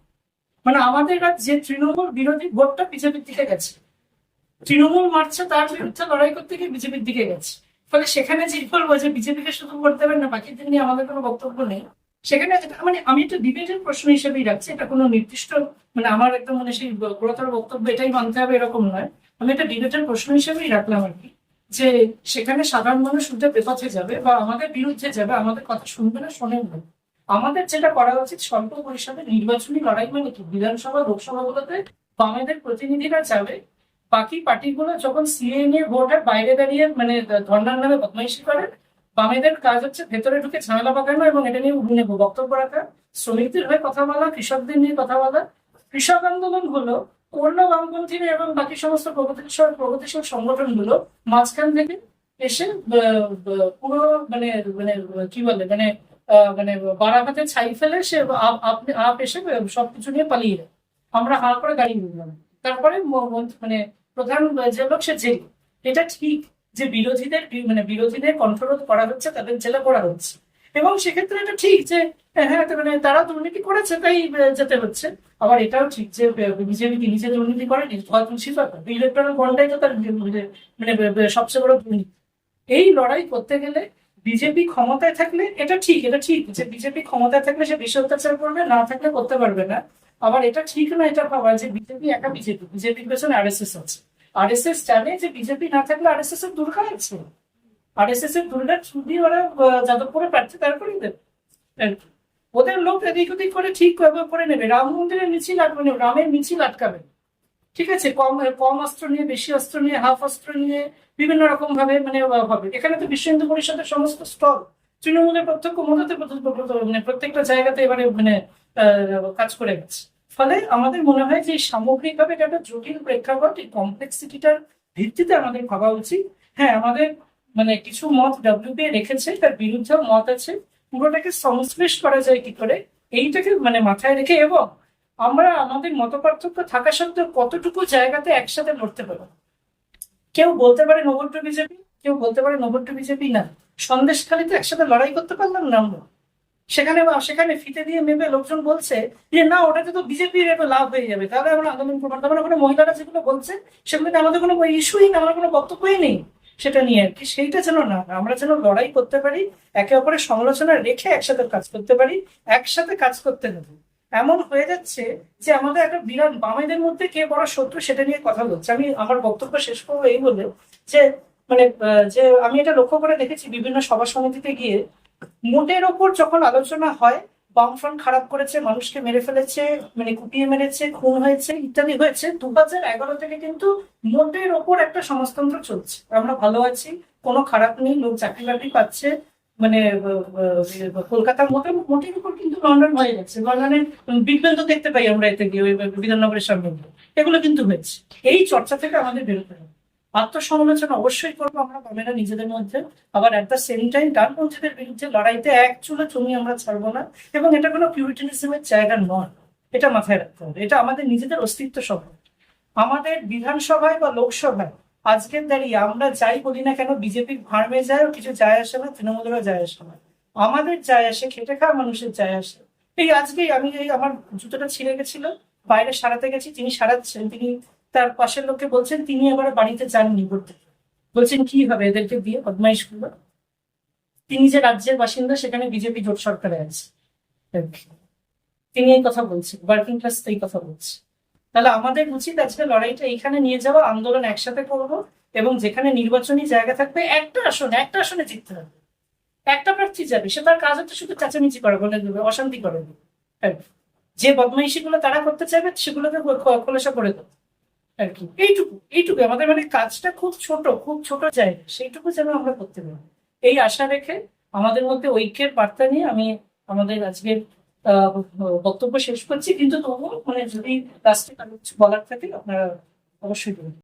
আমাদের যে তৃণমূল বিরোধী ভোটটা বিজেপির দিকে গেছে, তৃণমূল মারছে তার বিরুদ্ধে লড়াই করতে গিয়ে বিজেপির দিকে গেছে। ফলে সেখানে যে বলবো যে বিজেপিকে শুধু ভোট দেবেন না, বাকিদের নিয়ে আমাদের কোনো বক্তব্য নেই, সেখানে আমি একটা ডিবেটের প্রশ্ন হিসেবেই রাখছি, এটা কোনো নির্দিষ্ট আমার একদম সেই গুরুতর বক্তব্য এটাই মানতে হবে এরকম নয়। আমি একটা ডিবেটের প্রশ্ন হিসেবেই রাখলাম আর কি, যে সেখানে সাধারণ মানুষ উঠে বেপথে যাবে বা আমাদের বিরুদ্ধে যাবে, আমাদের কথা শুনবে না, শোনেন না। আমাদের যেটা করা উচিত, স্বল্প পরিসরে নির্বাচনী লড়াই কি বিধানসভা লোকসভাগুলোতে বামেদের প্রতিনিধিরা যাবে, বাকি পার্টিগুলো যখন সিএ নিয়ে ভোটের বাইরে দাঁড়িয়ে ধর্নার নামে বদমাইশি করে, বামেদের কাজ হচ্ছে ভেতরে ঢুকে ঝামেলা পাকানো এবং এটা নিয়ে বক্তব্য রাখা, শ্রমিকদের হয়ে কথা বলা, কৃষকদের নিয়ে কথা বলা। কৃষক আন্দোলন হলো অন্য বামপন্থীরা এবং বাকি সমস্ত প্রগতিশীল সংগঠনগুলো মাঝখান থেকে এসে পুরো কি বলে বারাঘাতে ছাই ফেলে সে আপ এসে সবকিছু নিয়ে পালিয়ে যায়, আমরা হাঁ করে গাড়ি নিলাম, তারপরে প্রধান যে লোক সে জেল। এটা ঠিক যে বিরোধীদের কণ্ঠরোধ করা হচ্ছে, তাদের জেলে করা হচ্ছে, এবং সেক্ষেত্রে এটা ঠিক যে হ্যাঁ তারা দুর্নীতি করেছে তাই যেতে হচ্ছে। আবার এটাও ঠিক যে বিজেপি কি নিজে দুর্নীতি করেনি, তুলসী পাতা ইলেকট্রাল বন্ডটাই তো তার সবচেয়ে বড় দুর্নীতি। এই লড়াই করতে গেলে বিজেপি ক্ষমতায় থাকলে এটা ঠিক যে বিজেপি ক্ষমতায় থাকলে সে বেশি অত্যাচার করবে, না থাকলে করতে পারবে না। আবার এটা ঠিক না এটা ভাবা যে বিজেপি একা বিজেপির পেছনে আরএসএস আছে, আরএসএস জানে যে বিজেপি না থাকলে আরএসএস এর দুর্গা আছে, আরএসএস এর দুর্গা ছুটি ওরা যাদবপুরে প্রার্থী তার করেই দেবে, ওদের লোক এদিক ওদিক করে ঠিক করে নেবে। রাম মন্দিরের মিছিল আটকাবে, রামের মিছিল আটকাবে, ঠিক আছে, কম অস্ত্র নিয়ে, বেশি অস্ত্র নিয়ে, হাফ অস্ত্র নিয়ে বিভিন্ন রকম ভাবে হবে। এখানে তো বিশ্ব হিন্দু পরিষদের সমস্ত স্তর, তৃণমূলের প্রত্যক্ষ মদতে প্রত্যেকটা জায়গাতে এবারে কাজ করে গেছে। ফলে আমাদের মনে হয় যে সামগ্রিকভাবে এটা একটা জটিল প্রেক্ষাপট, এই কমপ্লেক্সিটিটার ভিত্তিতে আমাদের ভাবা উচিত। হ্যাঁ, আমাদের কিছু মত ডব্লিউপি রেখেছে, তার বিরুদ্ধেও মত আছে, পুরোটাকে সংশ্লেষ করা যায় কি করে এইটাকে মাথায় রেখে, এবং আমরা আমাদের মত পার্থক্য থাকা সত্ত্বেও কতটুকু জায়গাতে একসাথে লড়তে পারবো। কেউ বলতে পারে নো ভোট টু বিজেপি, কেউ বলতে পারে নো ভোট টু বিজেপি না, সন্দেশখালিতে একসাথে লড়াই করতে পারলাম না আমরা। সেখানে ফিতে দিয়ে মেপে লোকজন বলছে যে না ওটাতে তো বিজেপির একটু লাভ হয়ে যাবে, তাহলে আমরা আন্দোলন করবো। তারপরে ওখানে মহিলারা যেগুলো বলছে সেগুলোতে আমাদের কোনো ইস্যুই না, আমার কোনো বক্তব্যই নেই সেটা নিয়ে আর কি। সেইটা যেন না, আমরা যেন লড়াই করতে পারি, একে অপরের সমালোচনা রেখে একসাথে কাজ করতে পারি, একসাথে কাজ করতে হবে। এমন হয়ে যাচ্ছে যে আমাদের একটা বিরাট বামেদের মধ্যে কে বড় শত্রু সেটা নিয়ে কথা বলছে। আমি আমার বক্তব্য শেষ করবো এই বলে যে যে আমি এটা লক্ষ্য করে দেখেছি বিভিন্ন সভা সমিতিতে গিয়ে, মোটের ওপর যখন আলোচনা হয় বামফ্রন্ট খারাপ করেছে, মানুষকে মেরে ফেলেছে, মানে কুপিয়ে মেরেছে, খুন হয়েছে, ইত্যাদি হয়েছে। 2011 থেকে কিন্তু মোটের ওপর একটা সমাজতন্ত্র চলছে, আমরা ভালো আছি, কোনো খারাপ নেই, লোক চাকরি বাকরি পাচ্ছে, মানে কলকাতার মোটের উপর কিন্তু লন্ডন হয়ে যাচ্ছে। লন্ডনের বিগ বেন তো দেখতে পাই আমরা এতে গিয়ে, ওই বিধাননগরের সামনে গিয়ে। এগুলো কিন্তু হয়েছে। এই চর্চা থেকে আমাদের বেরোতে হবে। আত্মসমালোচনা অবশ্যই করবো আমরা বামেরা নিজেদের মধ্যে, আবার এট দ্য সেম টাইম ডানপন্থীদের বিরুদ্ধে লড়াইতে এক চুলো জমি আমরা ছাড়বো না। এবং এটা কোনো পিউরিটানিজমের জায়গা নয়, এটা মাথায় রাখতে হবে। এটা আমাদের নিজেদের অস্তিত্ব সহ। আমাদের বিধানসভায় বা লোকসভায় আজকের দাঁড়িয়ে আমরা যাই বলি না কেন, বিজেপির ভাড়মে যায়, কিছু যায় আসে না, তৃণমূলেরও যায় আসে না, আমাদের যায় আসে, খেটে খাওয়া মানুষের যায় আসে। এই আজকেই আমি আমার জুতোটা ছিঁড়ে গেছিল, বাইরে সারাতে গেছি, যিনি সারাচ্ছেন তিনি তার পাশের লোককে বলছেন তিনি আবার বাড়িতে যাননি করতে, বলছেন কি হবে এদেরকে দিয়ে বদমাইশ করবো। তিনি যে রাজ্যের বাসিন্দা, সেখানে বিজেপি জোট সরকারে আছে, তিনি এই কথা বলছেন, ওয়ার্কিং ক্লাস এই কথা বলছে। তাহলে আমাদের উচিত আজকে লড়াইটা এখানে নিয়ে যাওয়া, আন্দোলন একসাথে করব, এবং যেখানে নির্বাচনী জায়গা থাকবে একটা আসনে জিততে হবে, একটা প্রার্থী যাবে, সে তার কাজ হচ্ছে শুধু চেঁচামেচি করা, বলে দেবে, অশান্তি করে দেবে। যে বদমাইশি গুলো তারা করতে চাইবে সেগুলোকে খোলাসা করে দেবে আর কি। এইটুকু আমাদের মানে কাজটা খুব ছোট জায়গা, সেইটুকু যেন আমরা করতে পারি, এই আশা রেখে আমাদের মধ্যে ঐক্যের বার্তা নিয়ে আমি আমাদের আজকের বক্তব্য শেষ করছি। কিন্তু তবুও মানে যদি লাস্টে কারো কিছু বলার থাকে আপনারা অবশ্যই বলুন।